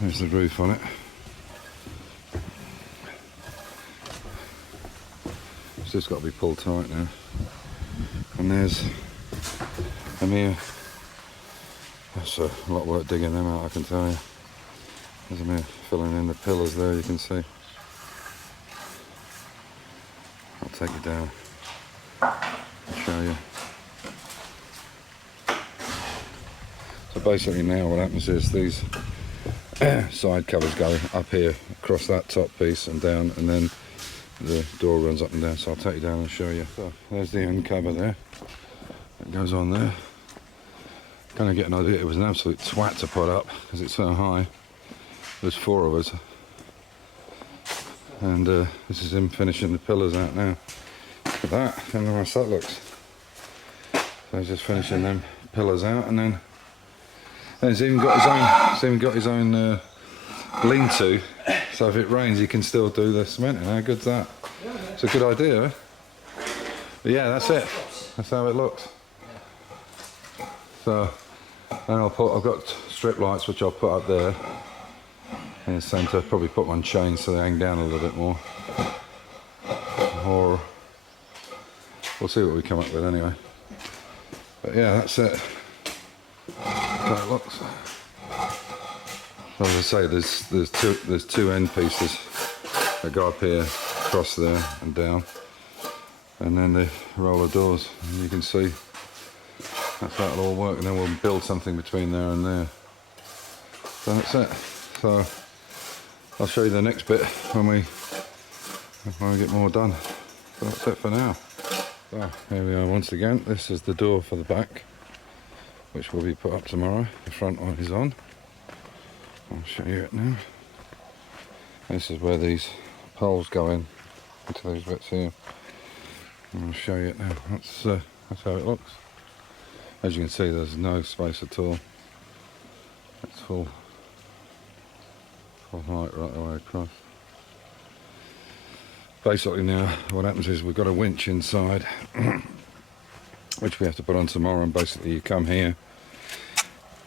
There's the roof on it. It's just got to be pulled tight now. And there's Amir. That's a lot of work digging them out, I can tell you. There's Amir filling in the pillars there, you can see. I'll take you down and show you. So basically now what happens is these side covers go up here across that top piece and down, and then the door runs up and down, so I'll take you down and show you. So there's the end cover there. It goes on there. Kind of get an idea, it was an absolute twat to put up because it's so high. There's 4 of us. And this is him finishing the pillars out now. Look at that, how nice that looks. So he's just finishing them pillars out, and then he's even got his own, lean-to, so if it rains he can still do the cementing. How good's that? It's a good idea, eh? But yeah, that's it. That's how it looks. So then I've got strip lights which I'll put up there in the centre. Probably put one chain so they hang down a little bit more. Or we'll see what we come up with anyway. But yeah, that's it. That's how it looks. As I say, there's two end pieces that go up here, across there and down, and then the roller doors. And you can see that's how it'll all work, and then we'll build something between there and there. So that's it. So I'll show you the next bit when we get more done. So that's it for now. So here we are once again. This is the door for the back, which will be put up tomorrow. The front one is on. I'll show you it now. This is where these poles go in, into these bits here. And I'll show you it now. That's how it looks. As you can see, there's no space at all. It's full height right the way across. Basically now, what happens is we've got a winch inside, which we have to put on tomorrow, and basically you come here,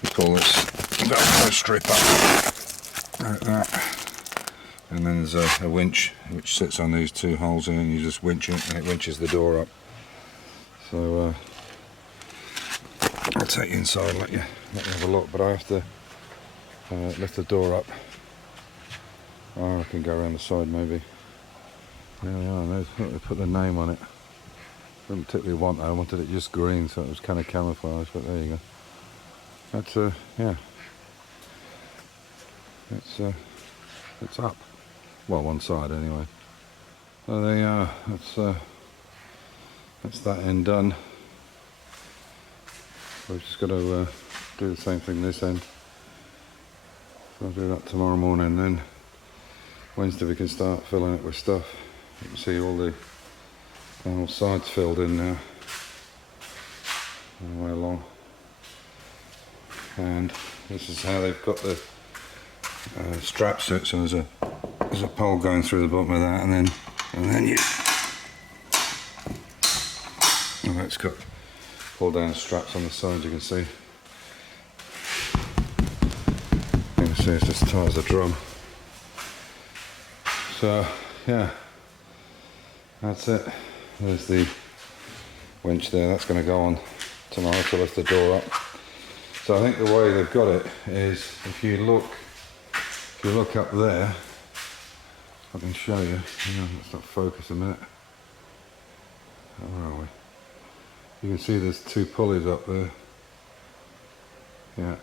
you pull this Velcro strip up, like that, and then there's a winch which sits on these 2 holes here, and you just winch it, and it winches the door up. So I'll take you inside and let you have a look, but I have to lift the door up. Oh, I can go around the side maybe. There we are, look, they put the name on it. Didn't particularly want that, I wanted it just green so it was kind of camouflage, but there you go. That's yeah. It's up. Well, one side anyway. So there you are, that's that end done. We've just got to do the same thing this end. So I'll do that tomorrow morning, then Wednesday we can start filling it with stuff. You can see all the panel sides filled in now, all the way along. And this is how they've got the straps to it. So there's a pole going through the bottom of that, and then you. Oh, it's got pull down straps on the side. You can see. You can see it's just tight as a drum. So yeah, that's it. There's the winch there. That's going to go on tomorrow to lift the door up. So I think the way they've got it is, if you look up there, I can show you. Hang on, let's not focus a minute. Where are we? You can see there's 2 pulleys up there. Yeah.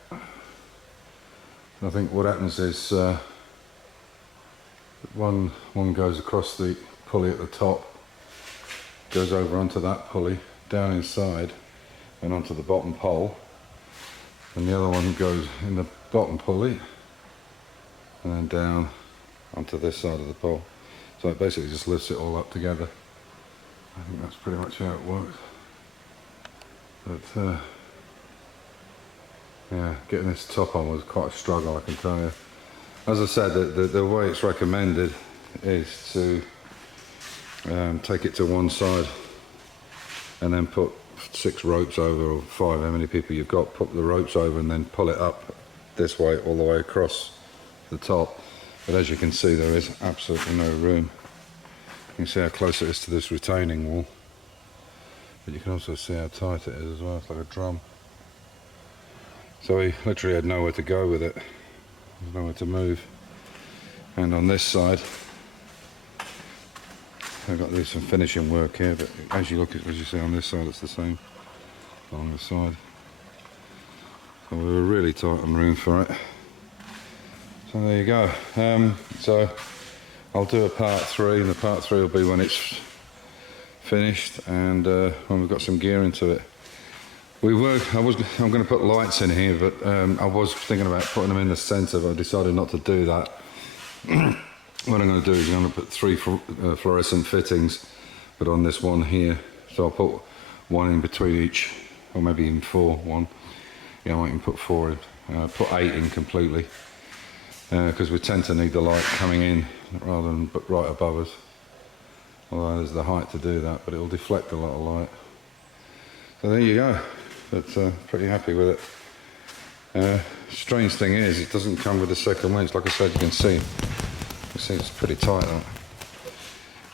I think what happens is one goes across the pulley at the top, goes over onto that pulley, down inside, and onto the bottom pole. And the other one goes in the bottom pulley and then down onto this side of the pole. So it basically just lifts it all up together. I think that's pretty much how it works. But yeah, getting this top on was quite a struggle, I can tell you. As I said, the way it's recommended is to take it to one side and then put 6 ropes over, or 5, how many people you've got, put the ropes over and then pull it up this way all the way across the top, but as you can see there is absolutely no room. You can see how close it is to this retaining wall, but you can also see how tight it is as well. It's like a drum. So we literally had nowhere to go with it. There's nowhere to move. And on this side, I've got to do some finishing work here, but as you see on this side, it's the same along the side. So we were really tight on room for it. So there you go. So I'll do a part 3, and the part 3 will be when it's finished and when we've got some gear into it. I'm going to put lights in here, but I was thinking about putting them in the centre, but I decided not to do that. What I'm going to do is I'm going to put 3 fluorescent fittings, but on this one here. So I'll put 1 in between each, or maybe even 4. 1. Yeah, I might even put 4 in. Put 8 in completely, because we tend to need the light coming in rather than right above us. Although there's the height to do that, but it will deflect a lot of light. So there you go. But pretty happy with it. Strange thing is, it doesn't come with a second winch. Like I said, you can see it's pretty tight. That.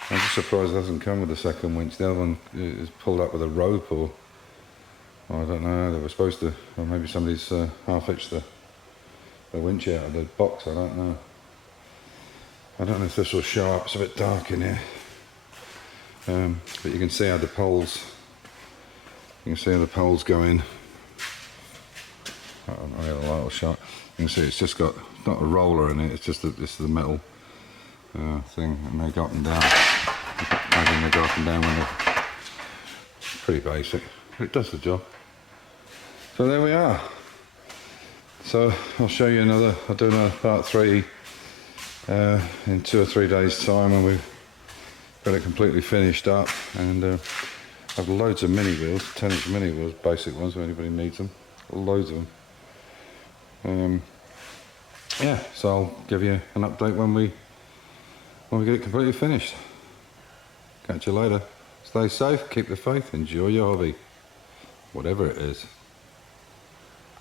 I'm just surprised it doesn't come with a second winch. The other one is pulled up with a rope, or I don't know. They were supposed to, or maybe somebody's half-hitched the winch out of the box. I don't know. I don't know if this will show up. It's a bit dark in here, but you can see how the poles. You can see how the poles go in. I don't know how the light will show. You can see it's just got not a roller in it. It's just the metal thing, and they go up and down. I think they go up and down when they're pretty basic. It does the job. So there we are. So I'll show you another. I'll do another part 3 in 2 or 3 days' time when we've got it completely finished up, and. I've loads of mini wheels, 10-inch mini wheels, basic ones if anybody needs them. Loads of them. Yeah, so I'll give you an update when we get it completely finished. Catch you later. Stay safe, keep the faith, enjoy your hobby, whatever it is.